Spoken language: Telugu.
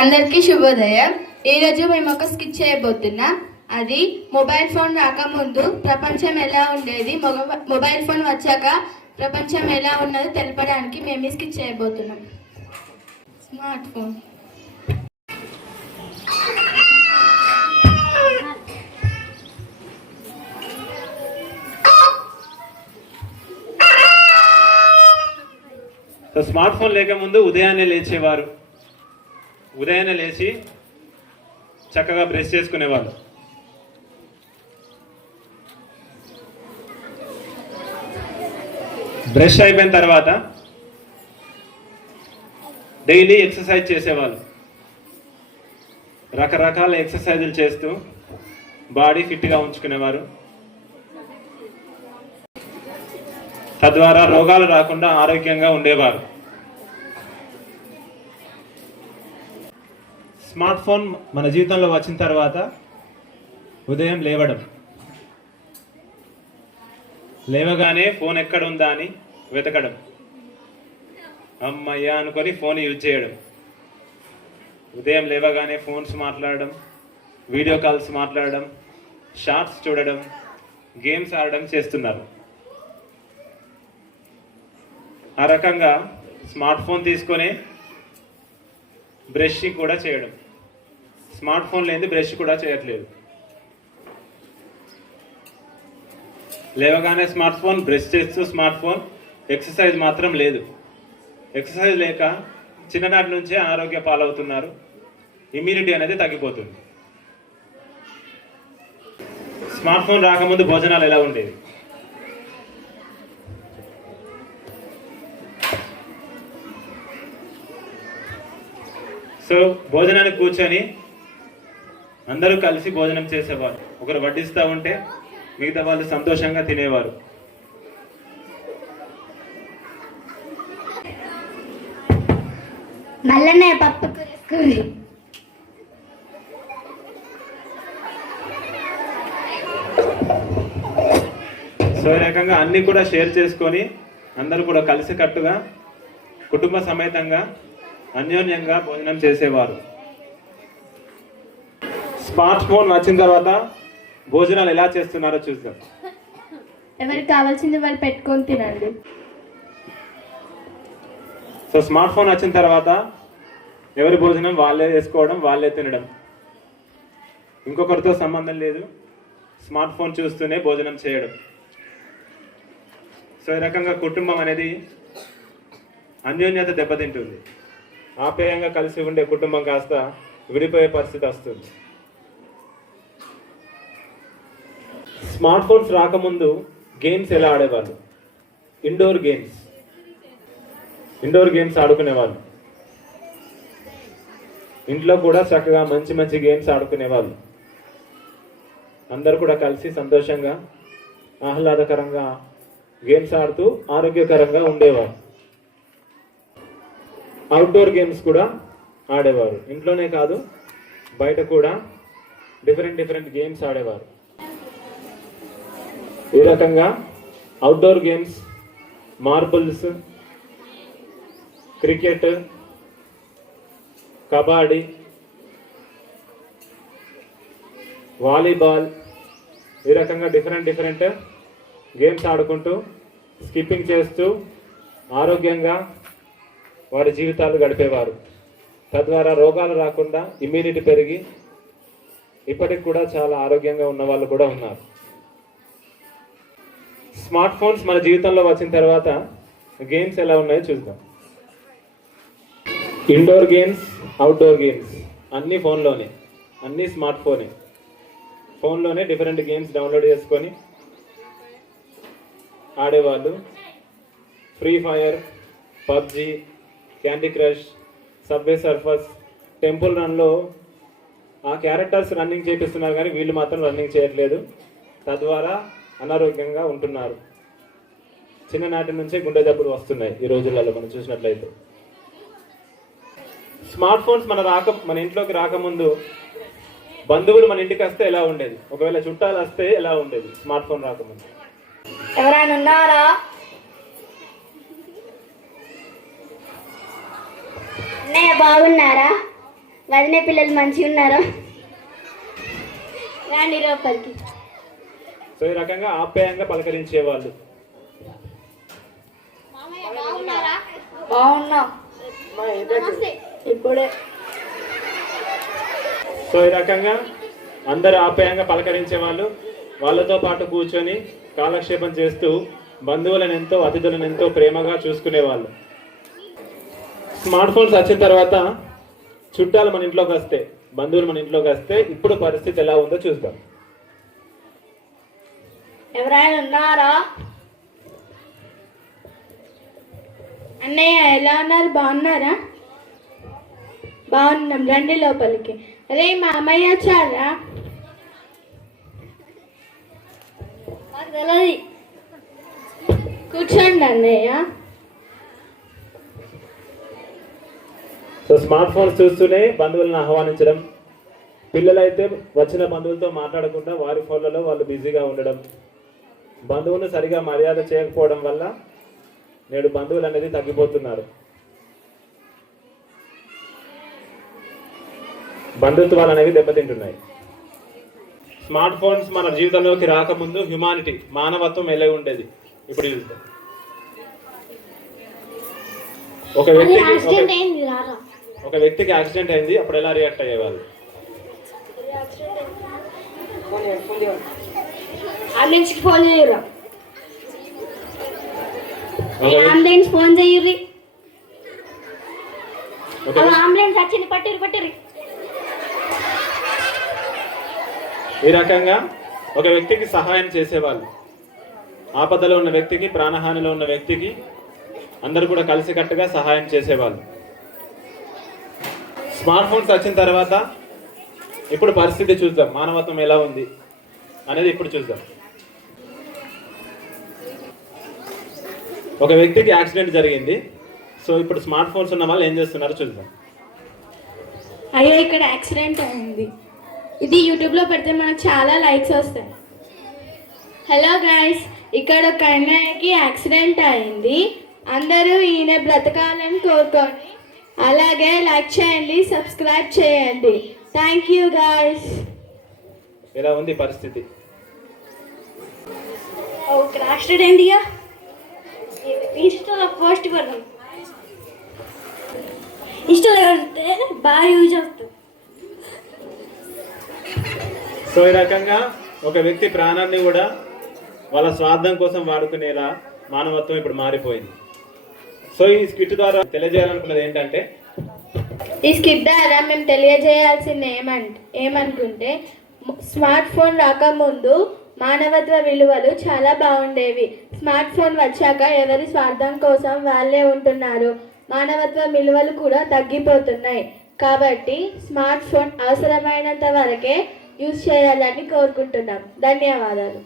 అందరికీ శుభోదయం. ఈరోజు మేము ఒక స్కిచ్ చేయబోతున్నాం. అది మొబైల్ ఫోన్ రాకముందు ప్రపంచం ఎలా ఉండేది మొగ- మొబైల్ ఫోన్ వచ్చాక ప్రపంచం ఎలా ఉన్నదో తెలపడానికి మేము ఈ స్కిచ్ చేయబోతున్నాం. స్మార్ట్ ఫోన్ స్మార్ట్ ఫోన్ లేకముందు ఉదయాన్నే లేచేవారు. ఉదయాన్నే లేచి చక్కగా బ్రష్ చేసుకునేవాళ్ళు. బ్రష్ అయిపోయిన తర్వాత డైలీ ఎక్సర్సైజ్ చేసేవాళ్ళు. రకరకాల ఎక్సర్సైజులు చేస్తూ బాడీ ఫిట్గా ఉంచుకునేవారు. తద్వారా రోగాలు రాకుండా ఆరోగ్యంగా ఉండేవారు. స్మార్ట్ ఫోన్ మన జీవితంలో వచ్చిన తర్వాత ఉదయం లేవడం. లేవగానే ఫోన్ ఎక్కడ ఉందా అని వెతకడం. అమ్మయ్యా అనుకొని ఫోన్ యూజ్ చేయడం. ఉదయం లేవగానే ఫోన్స్ మాట్లాడడం వీడియో కాల్స్ మాట్లాడడం షార్ట్స్ చూడడం గేమ్స్ ఆడడం చేస్తున్నారు. ఆ రకంగా స్మార్ట్ ఫోన్ తీసుకొని బ్రషింగ్ కూడా చేయడం. స్మార్ట్ ఫోన్ లేని బ్రష్ కూడా చేయట్లేదు. లేవగానే స్మార్ట్ ఫోన్ బ్రష్ చేస్తూ స్మార్ట్ ఫోన్ ఎక్సర్సైజ్ మాత్రం లేదు. ఎక్సర్సైజ్ లేక చిన్ననాటి నుంచే ఆరోగ్య పాలవుతున్నారు. ఇమ్యూనిటీ అనేది తగ్గిపోతుంది. స్మార్ట్ ఫోన్ రాకముందు భోజనాలు ఎలా ఉండేవి? సో భోజనానికి కూర్చొని అందరూ కలిసి భోజనం చేసేవారు. ఒకరు వడ్డిస్తూ ఉంటే మిగతా వాళ్ళు సంతోషంగా తినేవారు. పప్పు సో ఈ రకంగా అన్ని కూడా షేర్ చేసుకొని అందరూ కూడా కలిసికట్టుగా కుటుంబ సమేతంగా అన్యోన్యంగా భోజనం చేసేవారు. స్మార్ట్ ఫోన్ వచ్చిన తర్వాత భోజనాలు ఎలా చేస్తున్నారో చూద్దాం. ఎవరికి కావాల్సింది వాళ్ళు పెట్టుకొని తినండి. సో స్మార్ట్ ఫోన్ వచ్చిన తర్వాత ఎవరి భోజనం వాళ్ళే చేసుకోవడం వాళ్ళే తినడం. ఇంకొకరితో సంబంధం లేదు. స్మార్ట్ ఫోన్ చూస్తూనే భోజనం చేయడం. సో ఈ రకంగా కుటుంబం అనేది అన్యోన్యత దెబ్బతింటుంది. ఆప్యాయంగా కలిసి ఉండే కుటుంబం కాస్త విడిపోయే పరిస్థితి వస్తుంది. స్మార్ట్ ఫోన్స్ రాకముందు గేమ్స్ ఎలా ఆడేవాళ్ళు? Indoor games. ఇండోర్ గేమ్స్ ఆడుకునేవాళ్ళు. ఇంట్లో కూడా చక్కగా మంచి మంచి గేమ్స్ ఆడుకునేవాళ్ళు. అందరు కూడా కలిసి సంతోషంగా ఆహ్లాదకరంగా గేమ్స్ ఆడుతూ ఆరోగ్యకరంగా ఉండేవారు. అవుట్డోర్ గేమ్స్ కూడా ఆడేవారు. ఇంట్లోనే కాదు బయట కూడా డిఫరెంట్ డిఫరెంట్ గేమ్స్ ఆడేవారు. ఈ రకంగా outdoor games marbles cricket kabaddi volleyball ఈ రకంగా డిఫరెంట్ డిఫరెంట్ గేమ్స్ ఆడుకుంటూ స్కిప్పింగ్ చేస్తూ ఆరోగ్యంగా వారి జీవితాలు గడిపేవారు. తద్వారా రోగాలు రాకుండా ఇమ్యూనిటీ పెరిగి ఇప్పటికి కూడా చాలా ఆరోగ్యంగా ఉన్న వాళ్ళు కూడా ఉన్నారు. స్మార్ట్ ఫోన్స్ మన జీవితంలో వచ్చిన తర్వాత గేమ్స్ ఎలా ఉన్నాయో చూద్దాం. ఇండోర్ గేమ్స్ అవుట్డోర్ గేమ్స్ అన్నీ ఫోన్లోనే అన్నీ స్మార్ట్ ఫోనే ఫోన్లోనే డిఫరెంట్ గేమ్స్ డౌన్లోడ్ చేసుకొని ఆడేవాళ్ళు. Free Fire PUBG Candy Crush Subway Surfers Temple రన్లో ఆ క్యారెక్టర్స్ రన్నింగ్ చేపిస్తున్నారు కానీ వీళ్ళు మాత్రం రన్నింగ్ చేయట్లేదు. తద్వారా అనారోగ్యంగా ఉంటున్నారు. చిన్ననాటి నుంచే గుండె జబ్బులు వస్తున్నాయి ఈ రోజులలో మనం చూసినట్లయితే. స్మార్ట్ ఫోన్స్ మన రాక మన ఇంట్లోకి రాకముందు బంధువులు మన ఇంటికి వస్తే ఎలా ఉండేది? ఒకవేళ చుట్టాలు వస్తే ఎలా ఉండేది స్మార్ట్ ఫోన్ రాకముందు? ఎవరైనా ఉన్నారా? అన్నయ్య బాగున్నారా? వదిన పిల్లలు మంచిగా ఉన్నారా రాండి లోపలికి. సో ఈ రకంగా ఆప్యాయంగా పలకరించే వాళ్ళు బాగున్నా. ఇప్పుడే. సో ఈ రకంగా అందరు ఆప్యాయంగా పలకరించే వాళ్ళు వాళ్ళతో పాటు కూర్చొని కాలక్షేపం చేస్తూ బంధువులను ఎంతో అతిథులను ఎంతో ప్రేమగా చూసుకునేవాళ్ళు. స్మార్ట్ ఫోన్స్ వచ్చిన తర్వాత చుట్టాలు మన ఇంట్లోకి వస్తే బంధువులు మన ఇంట్లోకి వస్తే ఇప్పుడు పరిస్థితి ఎలా ఉందో చూద్దాం. ఎవరైనా ఉన్నారా? అన్నయ్య ఎలా ఉన్నారు? బాగున్నారా? బాగున్నాం. రండి లోపలికి. అరే మా అమ్మయ్య వచ్చారా? తెలియదు కూర్చోండి అన్నయ్య. సో స్మార్ట్ ఫోన్స్ చూస్తూనే బంధువులను ఆహ్వానించడం పిల్లలైతే వచ్చిన బంధువులతో మాట్లాడకుండా వారి ఫోన్లలో వాళ్ళు బిజీగా ఉండడం బంధువులను సరిగా మర్యాద చేయకపోవడం వల్ల నేడు బంధువులు అనేది తగ్గిపోతున్నారు. బంధుత్వాలు అనేవి దెబ్బతింటున్నాయి. స్మార్ట్ ఫోన్స్ మన జీవితంలోకి రాకముందు హ్యుమానిటీ మానవత్వం ఎలా ఉండేది? ఇప్పుడు ఒక వ్యక్తికి ఒక వ్యక్తికి యాక్సిడెంట్ అయింది అప్పుడు ఎలా రియాక్ట్ అయ్యేవాళ్ళు? అంబులెన్స్కి ఫోన్ చేయరా? అంబులెన్స్ ఫోన్ చేయుర్రి? అంబులెన్స్ వచ్చింది పట్టిరు పట్టిరు ఈ రకంగా ఒక వ్యక్తికి సహాయం చేసేవాళ్ళు. ఆపదలో ఉన్న వ్యక్తికి ప్రాణహానిలో ఉన్న వ్యక్తికి అందరూ కూడా కలిసికట్టుగా సహాయం చేసేవాళ్ళు. స్మార్ట్ ఫోన్స్ వచ్చిన తర్వాత ఇప్పుడు పరిస్థితి చూద్దాం. మానవత్వం ఎలా ఉంది? అనేది ఇప్పుడు చూద్దాం. ఒక వ్యక్తికి యాక్సిడెంట్ జరిగింది. సో ఇప్పుడు స్మార్ట్ ఫోన్స్ ఉన్న వాళ్ళు ఏం చేస్తున్నారో చూద్దాం. అయ్యో ఇక్కడ యాక్సిడెంట్ అయింది. ఇది యూట్యూబ్లో పెడితే మనకు చాలా లైక్స్ వస్తాయి. హలో గాయస్ ఇక్కడ ఒక అన్నయ్యకి యాక్సిడెంట్ అయింది. అందరూ ఈయన బ్రతకాలని కోరుకోండి అలాగే లైక్ చేయండి సబ్స్క్రైబ్ చేయండి. థ్యాంక్ యూ గాయస్ ఎలా ఉంది పరిస్థితి? ఒక యాక్సిడెంట్ అయిందిగా ఇన్స్టాలో పోస్ట్ పెడదాం ఇన్స్టాలో పెడితే బాగా యూజ్ అవుతుంది. సో ఈ రకంగా ఒక వ్యక్తి ప్రాణాన్ని కూడా వాళ్ళ స్వార్థం కోసం వాడుకునేలా మానవత్వం ఇప్పుడు మారిపోయింది. సో ఈ స్కిట్ ద్వారా తెలియజేయాలనుకున్నది ఏంటంటే ఈ స్కిట్ ద్వారా మేము తెలియజేయాల్సింది ఏమంట ఏమనుకుంటే స్మార్ట్ ఫోన్ రాకముందు మానవత్వ విలువలు చాలా బాగుండేవి. స్మార్ట్ ఫోన్ వచ్చాక ఎవరి స్వార్థం కోసం వాళ్ళే ఉంటున్నారు. మానవత్వ విలువలు కూడా తగ్గిపోతున్నాయి. కాబట్టి స్మార్ట్ ఫోన్ అవసరమైనంత వరకే యూజ్ చేయాలని కోరుకుంటున్నాం. ధన్యవాదాలు.